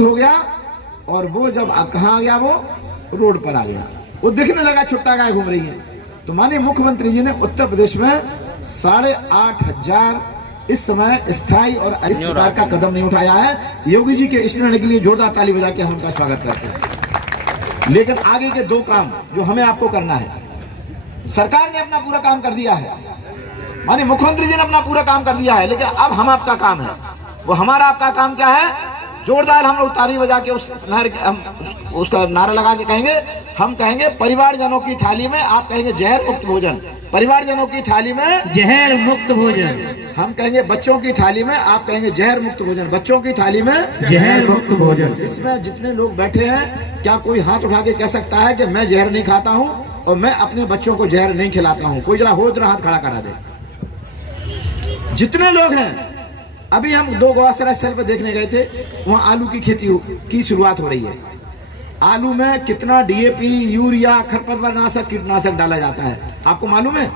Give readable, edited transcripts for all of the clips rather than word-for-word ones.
हो गया और वो जब कहाँ आ गया, वो रोड पर आ गया, वो दिखने लगा छुट्टा गाय घूम रही है। तो माननीय मुख्यमंत्री जी ने उत्तर प्रदेश में 8,500 इस समय स्थायी और इस प्रकार का कदम नहीं उठाया है। योगी जी के इस निर्णय के लिए जोरदार ताली बजा के हम उनका स्वागत करते हैं। लेकिन आगे के 2 काम जो हमें आपको करना है, सरकार ने अपना पूरा काम कर दिया है, माननीय मुख्यमंत्री जी ने अपना पूरा काम कर दिया है, लेकिन अब हम आपका काम है। वो हमारा आपका काम क्या है? जोरदार हम लोग ताली बजा के उसका नारा लगा के कहेंगे, हम कहेंगे परिवारजनों की थाली में, आप कहेंगे जहर मुक्त भोजन। परिवारजनों की थाली में जहर मुक्त भोजन। हम कहेंगे बच्चों की थाली में, आप कहेंगे जहर मुक्त भोजन। बच्चों की थाली में जहर मुक्त भोजन। इसमें जितने लोग बैठे हैं, क्या कोई हाथ उठा के कह सकता है कि मैं जहर नहीं खाता हूं और मैं अपने बच्चों को जहर नहीं खिलाता हूं? कोई जरा हाथ खड़ा करा दे। जितने लोग हैं, अभी हम 2 गौआश्रय स्थल पर देखने गए थे, वहां आलू की खेती की शुरुआत हो रही है। आलू में कितना डीएपी, यूरिया, खरपतवारनाशक, कीटनाशक डाला जाता है, आपको मालूम है?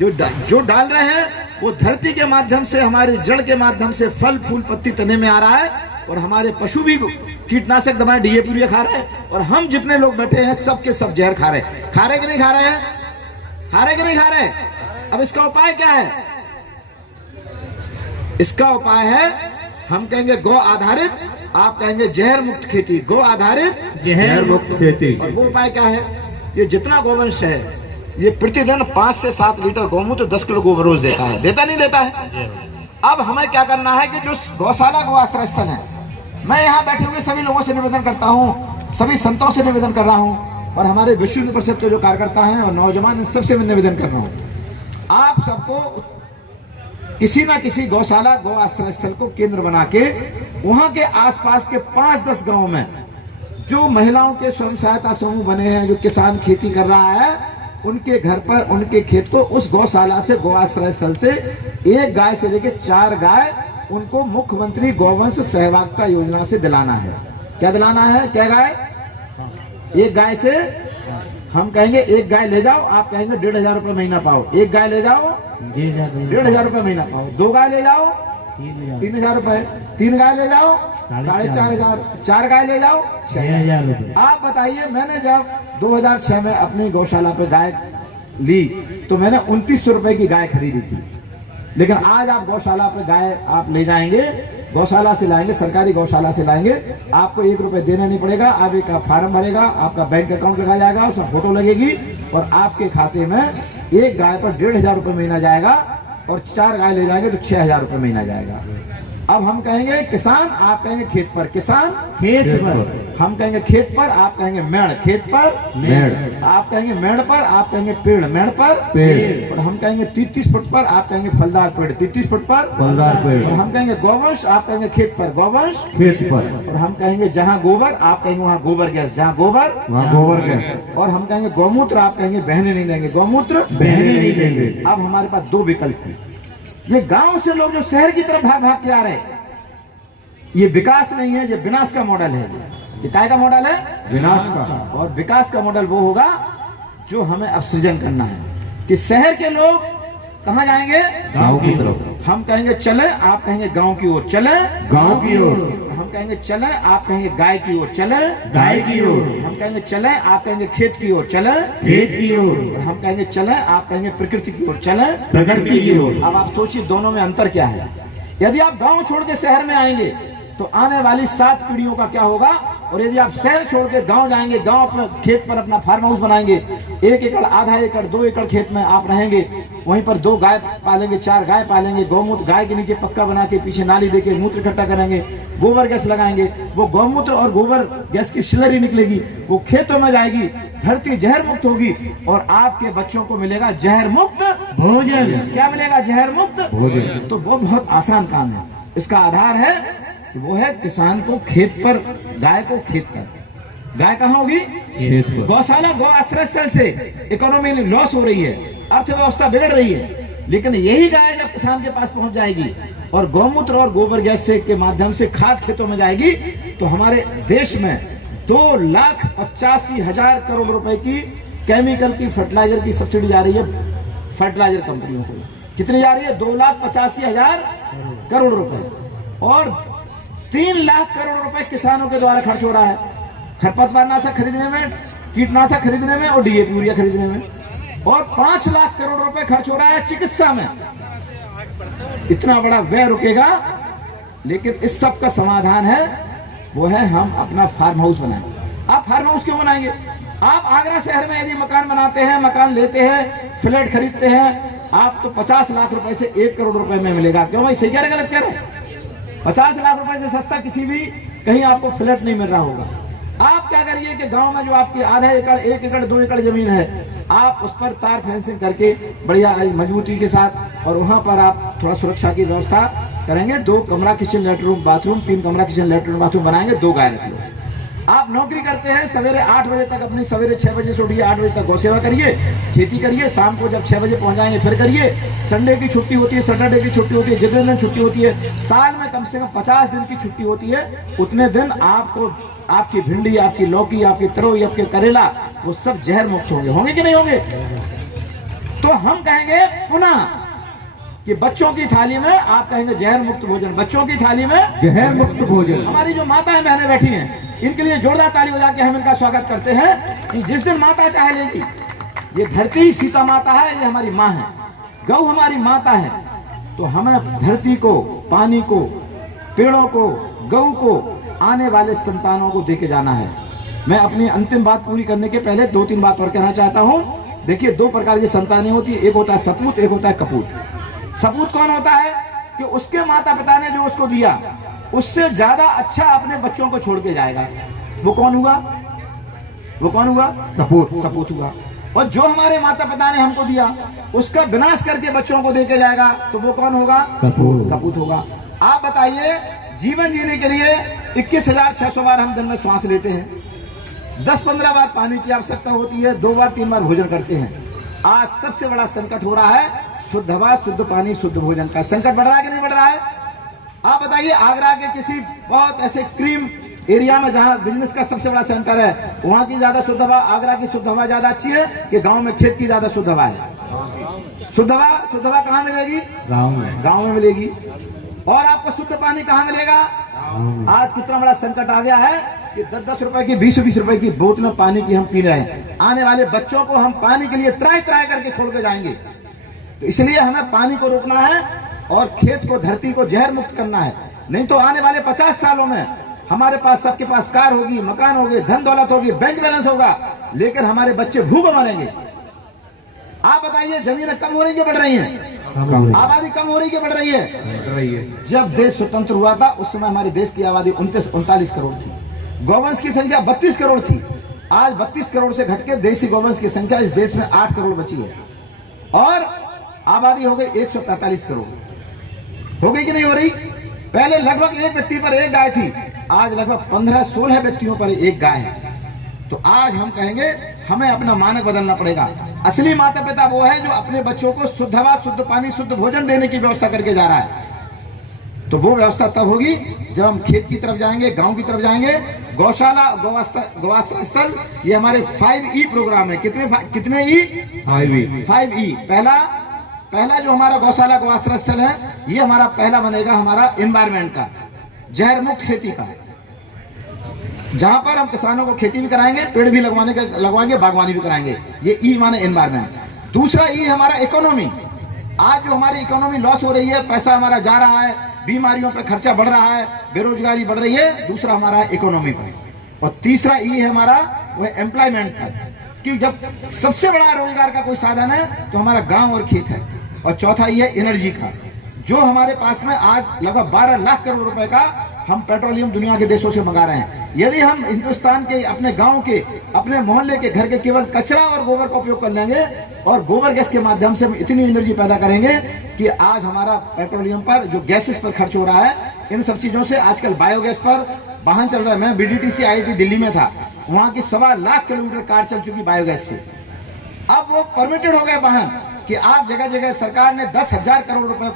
जो डाल रहे हैं वो धरती के माध्यम से, हमारे जड़ के माध्यम से फल फूल पत्ती तने में आ रहा है, और हमारे पशु भी कीटनाशक दवाएं, डीएपी, यूरिया खा रहे हैं, और हम जितने लोग बैठे हैं सब के सब जहर खा रहे हैं। खा रहे कि नहीं खा रहे हैं? खा रहे कि नहीं खा रहे? अब इसका उपाय क्या है? इसका उपाय है, हम कहेंगे गौ आधारित, आप कहेंगे जहर मुक्त खेती। गौ आधारित जहर मुक्त खेती। और वो उपाय क्या है? ये जितना गोवंश है, ये प्रतिदिन 5 से 7 लीटर गौमूत्र, 10 किलो गोबर रोज देता है। देता नहीं देता है? अब हमें क्या करना है कि जो गौशाला, गौ आश्रय स्थल है, मैं यहाँ बैठे हुए सभी लोगों से निवेदन करता हूँ, सभी संतों से निवेदन कर रहा हूँ, और हमारे विश्व हिंदू परिषद के जो कार्यकर्ता हैं और नौजवान, सबसे मैं निवेदन कर रहा हूँ, आप सबको किसी ना किसी गौशाला, गौ आश्रय स्थल को केंद्र बना के वहां के आसपास के 5-10 गांव में जो महिलाओं के स्वयं सहायता समूह बने हैं, जो किसान खेती कर रहा है, उनके घर पर, उनके खेत को उस गौशाला से, गौ आश्रय स्थल से 1 गाय से लेकर 4 गाय उनको मुख्यमंत्री गौवंश सहभागिता योजना से दिलाना है। क्या दिलाना है? क्या गाय? 1 गाय से हम कहेंगे 1 गाय ले जाओ, आप कहेंगे 1,500 रुपये महीना पाओ। 1 गाय ले जाओ, 1,500 रुपये महीना पाओ। 2 गाय ले जाओ, 3,000 रुपए। 3 गाय ले जाओ, 4,500। 4 गाय ले जाओ, 6,000 रुपए। आप बताइए, मैंने जब 2006 में अपनी गौशाला पे गाय ली तो मैंने 2,900 रुपए की गाय खरीदी थी। लेकिन आज आप गौशाला पे गाय आप ले जाएंगे, गौशाला से लाएंगे, सरकारी गौशाला से लाएंगे, आपको 1 रुपए देना नहीं पड़ेगा। आप एक फार्म भरेगा, आपका बैंक अकाउंट लिखा जाएगा, उसमें फोटो लगेगी, और आपके खाते में 1 गाय पर 1,500 रुपये महीना जाएगा, और 4 गाय ले जाएंगे तो 6,000 रुपये महीना जाएगा। अब हम कहेंगे किसान, आप कहेंगे खेत पर। किसान खेत पर, हम कहेंगे खेत पर, आप कहेंगे मेड़। खेत पर मेड़, आप कहेंगे मेड़ पर, आप कहेंगे पेड़। मेड़ पर पेड़, और हम कहेंगे 33 फुट पर, आप कहेंगे फलदार पेड़। 33 फुट पर फलदार पेड़। और हम कहेंगे गौवंश, आप कहेंगे खेत पर गौवंश खेत पर। और हम कहेंगे जहाँ गोबर, आप कहेंगे वहाँ गोबर गैस। जहाँ गोबर, वहाँ गोबर गैस। और हम कहेंगे गौमूत्र, आप कहेंगे बहने नहीं देंगे। गौमूत्र बहने नहीं देंगे। अब हमारे पास 2 विकल्प है। ये गांव से लोग जो शहर की तरफ भाग भाग के आ रहे हैं, ये विकास नहीं है, ये विनाश का मॉडल है। ये काय का मॉडल है? विनाश का। और विकास का मॉडल वो होगा जो हमें अब सृजन करना है कि शहर के लोग कहां जाएंगे? गांव की तरफ। हम कहेंगे चले, आप कहेंगे गांव की ओर चले। गांव की ओर। हम कहेंगे चले, आप कहेंगे गाय की ओर चले। गाय की ओर। हम कहेंगे चले, आप कहेंगे खेत की ओर चले। खेत की ओर। हम कहेंगे चले, आप कहेंगे प्रकृति की ओर चले। प्रकृति की ओर। अब आप सोचिए दोनों में अंतर क्या है। यदि आप गांव छोड़ के शहर में आएंगे तो आने वाली 7 पीढ़ियों का क्या होगा, और यदि आप शहर छोड़ के गांव जाएंगे, गांव अपने खेत पर अपना फार्म हाउस बनाएंगे, 1 एकड़, आधा एकड़, 2 एकड़ खेत में आप रहेंगे, वहीं पर 2 गाय पालेंगे, 4 गाय पालेंगे, गौमूत्र, गाय के नीचे पक्का बना के पीछे नाली देके मूत्र इकट्ठा करेंगे, गोबर गैस लगाएंगे, वो गौमूत्र और गोबर गैस की स्लरी निकलेगी, वो खेतों में जाएगी, धरती जहर मुक्त होगी, और आपके बच्चों को मिलेगा जहर मुक्त भोजन। क्या मिलेगा? जहर मुक्त भोजन। तो वो बहुत आसान काम है। इसका आधार है, वो है किसान को खेत पर, गाय को खेत पर। गाय कहाँ होगी? खेत पर। गौशाला, गौ आश्रय स्थल से इकोनॉमी लॉस हो रही है, अर्थव्यवस्था बिगड़ रही है, लेकिन यही गाय जब किसान के पास पहुंच जाएगी और गौमूत्र और गोबर गैस से के माध्यम से खाद खेतों में जाएगी, तो हमारे देश में 2,85,000 करोड़ रुपए की केमिकल की, फर्टिलाइजर की सब्सिडी जा रही है फर्टिलाइजर कंपनियों को। कितनी जा रही है? 2,85,000 करोड़ रुपए। और 3 लाख करोड़ रुपए किसानों के द्वारा खर्च हो रहा है खरपतवारनाशक खरीदने में, कीटनाशक खरीदने में और डीएपी यूरिया खरीदने में, और 5 लाख करोड़ रुपए खर्च हो रहा है चिकित्सा में। इतना बड़ा व्यय रुकेगा, लेकिन इस सब का समाधान है, वो है हम अपना फार्म हाउस बनाएं। आप फार्म हाउस क्यों बनाएंगे? आप आगरा शहर में यदि मकान बनाते हैं, मकान लेते हैं, फ्लैट खरीदते हैं, आपको 50 लाख रुपए से 1 करोड़ रुपए में मिलेगा। क्यों भाई, सही कह रहे गलत कह रहे? 50 लाख रुपए से सस्ता किसी भी कहीं आपको फ्लैट नहीं मिल रहा होगा। आप क्या करिए कि गांव में जो आपकी आधा एकड़, 1 एकड़, 2 एकड़ जमीन है, आप उस पर तार फेंसिंग करके बढ़िया मजबूती के साथ, और वहां पर आप थोड़ा सुरक्षा की व्यवस्था करेंगे। 2 कमरा किचन लेटरूम बाथरूम, 3 कमरा किचन लेटरूम बाथरूम बनाएंगे, 2 गाय रख लो। आप नौकरी करते हैं, सवेरे 8 बजे तक अपनी, सवेरे 6 बजे से उठिए, 8 बजे तक गौ सेवा करिए, खेती करिए, शाम को जब 6 बजे पहुंच जाएंगे फिर करिए। संडे की छुट्टी होती है, सैटरडे की छुट्टी होती है, जितने दिन छुट्टी होती है, साल में कम से कम 50 दिन की छुट्टी होती है, उतने दिन आपको आपकी भिंडी, आपकी लौकी, आपकी तरोई, आपके करेला, वो सब जहर मुक्त होंगे। होंगे कि नहीं होंगे? तो हम कहेंगे पुनः कि बच्चों की थाली में, आप कहेंगे जहर मुक्त भोजन, बच्चों की थाली में जहर मुक्त भोजन। हमारी जो माताएं बहनें बैठी हैं, इनके लिए जोरदार ताली बजा के हम इनका स्वागत करते हैं कि जिस दिन माता चाहे लेगी। ये धरती ही सीता माता है, ये हमारी माँ है, गौ हमारी माता है। तो हमें धरती को, पानी को, पेड़ों को, गौ को, आने वाले संतानों को देके जाना है। मैं अपनी अंतिम बात पूरी करने के पहले 2-3 बात और कहना चाहता हूं। देखिए, 2 प्रकार की संतानें होती है, एक होता है सपूत, एक होता है कपूत। सपूत कौन होता है? कि उसके माता पिता ने जो उसको दिया, उससे ज्यादा अच्छा अपने बच्चों को छोड़ के जाएगा। वो कौन हुआ? वो कौन हुआ? सपूत। सपूत हुआ। और जो हमारे माता पिता ने हमको दिया, उसका विनाश करके बच्चों को देके जाएगा, तो वो कौन होगा? कपूत। कपूत होगा। आप बताइए, जीवन जीने के लिए 21,600 बार हम दिन में श्वास लेते हैं, 10-15 बार पानी की आवश्यकता होती है, 2 बार 3 बार भोजन करते हैं। आज सबसे बड़ा संकट हो रहा है शुद्ध हवा, शुद्ध पानी, शुद्ध भोजन का। संकट बढ़ रहा है कि नहीं बढ़ रहा है? आप बताइए, आगरा के किसी बहुत ऐसे क्रीम एरिया में जहां बिजनेस का सबसे बड़ा सेंटर है, वहां की ज्यादा शुद्ध हवा, आगरा की शुद्ध हवा ज्यादा अच्छी है कि गांव में खेत की ज्यादा शुद्ध हवा है? शुद्ध हवा कहां मिलेगी? गाँव में। गांव में मिलेगी। और आपको शुद्ध पानी कहां मिलेगा? आज कितना बड़ा संकट आ गया है कि 10-10 रुपए की, 20-20 रुपए की बोतलें पानी की हम पी रहे हैं। आने वाले बच्चों को हम पानी के लिए त्राई करके छोड़ के जाएंगे। तो इसलिए हमें पानी को रोकना है और खेत को, धरती को जहर मुक्त करना है। नहीं तो आने वाले 50 सालों में हमारे पास, सबके पास कार होगी, मकान होंगे, धन दौलत होगी, बैंक बैलेंस होगा, लेकिन हमारे बच्चे भूखे मरेंगे। आप बताइए, जमीनें कम हो रही है, बढ़ रही हैं? आबादी कम हो रही है, बढ़ रही है? जब देश स्वतंत्र हुआ था, उस समय हमारे देश की आबादी 39 करोड़ थी, गौवंश की संख्या 32 करोड़ थी। आज 32 करोड़ से घटके देसी गौवंश की संख्या इस देश में 8 करोड़ बची है, और आबादी हो गई 145 करोड़। हो गई कि नहीं हो रही? पहले लगभग 1 व्यक्ति पर 1 गाय थी, आज लगभग 15-16 व्यक्तियों पर 1 गाय है। तो आज हम कहेंगे हमें अपना मानक बदलना पड़ेगा। असली माता पिता वो है जो अपने बच्चों को शुद्ध हवा, शुद्ध पानी, शुद्ध भोजन देने की व्यवस्था करके जा रहा है। तो वो व्यवस्था तब होगी जब हम खेत की तरफ जाएंगे, गांव की तरफ जाएंगे। गौशाला, गौआश्रय स्थल, ये हमारे 5E प्रोग्राम है। कितने ई? 5E। पहला जो हमारा गौशाला, गौआश्रय स्थल है, ये हमारा पहला बनेगा हमारा एनवायरमेंट का, जहर मुक्त खेती का, जहां पर हम किसानों को खेती भी कराएंगे, पेड़ भी लगवाएंगे, बागवानी भी कराएंगे। ये ई माने एनवायरमेंट। दूसरा ई हमारा इकोनॉमी। आज जो हमारी इकोनॉमी लॉस हो रही है, पैसा हमारा जा रहा है, बीमारियों पर खर्चा बढ़ रहा है, बेरोजगारी बढ़ रही है, दूसरा हमारा इकोनॉमी पर। और तीसरा ई है हमारा, वो है एम्प्लॉयमेंट पर, कि जब सबसे बड़ा रोजगार का कोई साधन है तो हमारा गांव और खेत है। और चौथा ये है एनर्जी का, जो हमारे पास में आज लगभग 12 लाख करोड़ रुपए का हम पेट्रोलियम दुनिया के देशों से मंगा रहे हैं। यदि हम हिंदुस्तान के, अपने गांव के, अपने मोहल्ले के, घर के केवल कचरा और गोबर का उपयोग कर लेंगे और गोबर गैस के माध्यम से हम इतनी एनर्जी पैदा करेंगे कि आज हमारा पेट्रोलियम पर जो गैसेस पर खर्च हो रहा है, इन सब चीजों से आजकल बायोगैस पर वाहन चल रहा है। मैं BDTC IIT दिल्ली में था, वहां की 1.25 लाख किलोमीटर कार चल चुकी बायोगैस से। अब वो परमिटेड हो गए वाहन कि आप जगह जगह, सरकार ने 10,000 करोड़ रुपए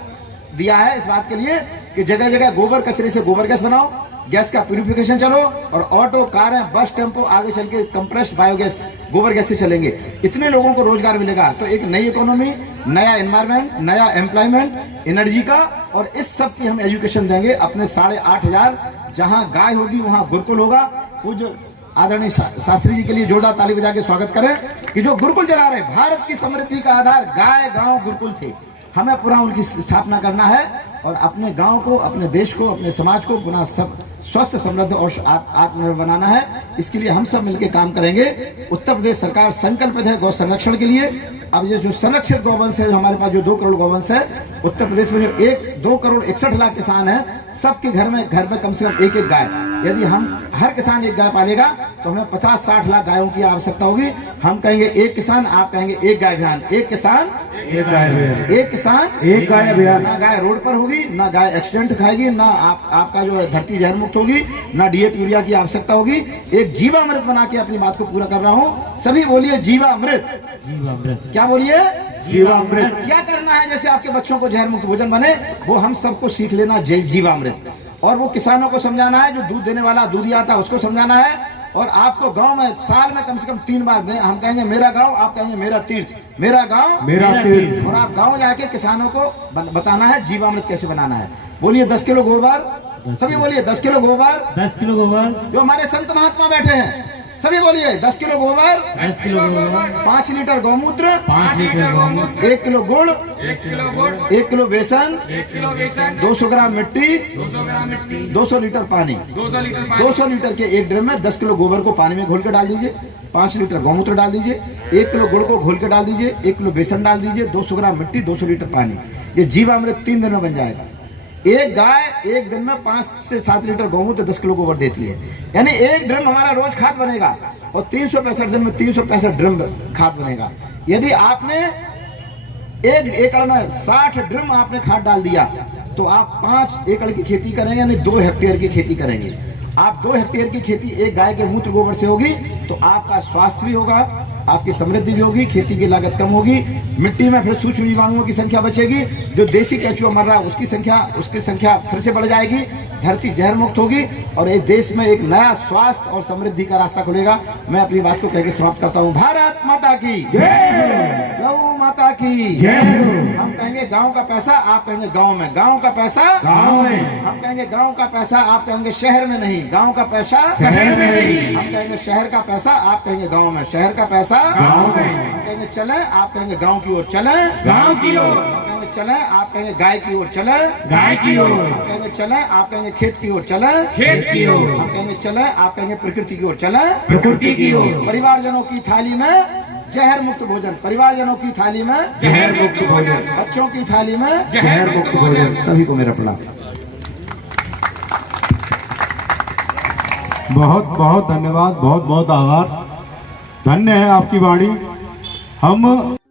दिया है इस बात के लिए कि जगह जगह गोबर कचरे से गोबर गैस बनाओ, गैस का प्यूरिफिकेशन चलो, और ऑटो, कारें, बस, टेम्पो आगे चल के कंप्रेस्ड बायोगैस, गोबर गैस से चलेंगे। इतने लोगों को रोजगार मिलेगा। तो एक नई इकोनॉमी, नया एनवायरमेंट, नया एम्प्लॉयमेंट, एनर्जी का, और इस सब की हम एजुकेशन देंगे अपने 8,500 जहां गाय होगी वहां गुरुकुल होगा। पूज्य आदरणीय शास्त्री जी के लिए जोरदार ताली बजा के स्वागत करें कि जो गुरुकुल चला रहे। भारत की समृद्धि का आधार गाय, गांव, गुरुकुल थे। हमें पुनः उनकी स्थापना करना है और अपने गांव को, अपने देश को, अपने समाज को पुनः सब स्वस्थ, समृद्ध और आत्मनिर्भर बनाना है। इसके लिए हम सब मिलकर काम करेंगे। उत्तर प्रदेश सरकार संकल्पित है गौ संरक्षण के लिए। अब ये जो संरक्षित गौवंश है, जो हमारे पास जो 2 करोड़ गौवंश है, उत्तर प्रदेश में जो 2 करोड़ 61 लाख किसान है, सबके घर में कम से कम एक गाय। यदि हम हर किसान एक गाय पालेगा तो हमें 50-60 लाख गायों की आवश्यकता होगी। हम कहेंगे एक किसान, आप कहेंगे एक गाय अभियान। एक किसान एक गाय अभियान, एक किसान एक गाय अभियान। ना गाय रोड पर होगी, ना गाय एक्सीडेंट खाएगी, ना आपका जो है धरती जहर मुक्त होगी, ना डीएटी यूरिया की आवश्यकता होगी। एक जीवामृत बना के अपनी बात को पूरा कर रहा हूँ। सभी बोलिए जीवामृत। जीवामृत, क्या बोलिए? जीवामृत। क्या करना है? जैसे आपके बच्चों को जहर मुक्त भोजन बने, वो हम सबको सीख लेना जीवामृत। और वो किसानों को समझाना है, जो दूध देने वाला दूध आता है उसको समझाना है। और आपको गांव में साल में कम से कम 3 बार हम कहेंगे मेरा गांव, आप कहेंगे मेरा तीर्थ, मेरा गांव मेरा तीर्थ। और आप गांव जाके किसानों को बताना है जीवामृत कैसे बनाना है। बोलिए 10 किलो गोबर। सभी बोलिए 10 किलो गोबर। 10 किलो गोबर। जो हमारे संत महात्मा बैठे हैं सभी बोलिए 10 किलो गोबर, 10 किलो गोबर, 5 लीटर गौमूत्र, 5 लीटर गोमूत्र, 1 किलो गुड़, 1 किलो बेसन, 200 ग्राम मिट्टी, 200 लीटर पानी। 200 लीटर के एक ड्रम में 10 किलो गोबर को पानी में घोल कर डाल दीजिए, 5 लीटर गौमूत्र डाल दीजिए, 1 किलो गुड़ को घोल कर डाल दीजिए, 1 किलो बेसन डाल दीजिए, 200 ग्राम मिट्टी, 200 लीटर पानी। ये जीवामृत 3 दिन में बन जाएगा। एक गाय एक दिन में 5 से 7 लीटर गौमूत्र 10 किलो गोबर देती है। यानी एक ड्रम हमारा रोज खाद बनेगा और 365 दिन में 365 ड्रम खाद बनेगा। यदि आपने 1 एकड़ में 60 ड्रम आपने खाद डाल दिया तो आप 5 एकड़ की खेती करेंगे, यानी 2 हेक्टेयर की खेती करेंगे। आप 2 हेक्टेयर की खेती एक गाय के मूत्र गोबर से होगी तो आपका स्वास्थ्य भी होगा, आपकी समृद्धि भी होगी, खेती की लागत कम होगी, मिट्टी में फिर सूक्ष्म जीवाणुओं की संख्या बचेगी, जो देसी केंचुआ मर रहा है उसकी संख्या फिर से बढ़ जाएगी, धरती जहर मुक्त होगी और इस देश में एक नया स्वास्थ्य और समृद्धि का रास्ता खुलेगा। मैं अपनी बात को कहकर समाप्त करता हूँ। भारत माता की जय, गौ माता की जय। हम कहेंगे गांव का पैसा, आप कहेंगे गांव में, गांव का पैसा गांव में। हम कहेंगे गांव का पैसा, आप कहेंगे शहर में नहीं, गांव का पैसा शहर में नहीं। हम कहेंगे शहर का पैसा, आप कहेंगे गांव में, शहर का पैसा गांव में। हम कहेंगे चले, आप कहेंगे गांव की ओर चले, गांव की ओर। हम कहेंगे चले, आप कहेंगे गाय की ओर चले, गाय की ओर। हम कहेंगे चले, आप कहेंगे खेत की ओर चले, खेत की ओर। हम कहेंगे चले, आप कहेंगे प्रकृति की ओर चले, प्रकृति की ओर। परिवारजनों की थाली में जहर मुक्त भोजन, परिवारजनों की थाली में जहर मुक्त भोजन, बच्चों की थाली में जहर मुक्त भोजन। सभी को मेरा प्रणाम। बहुत बहुत धन्यवाद, बहुत बहुत आभार। धन्य है आपकी वाणी। हम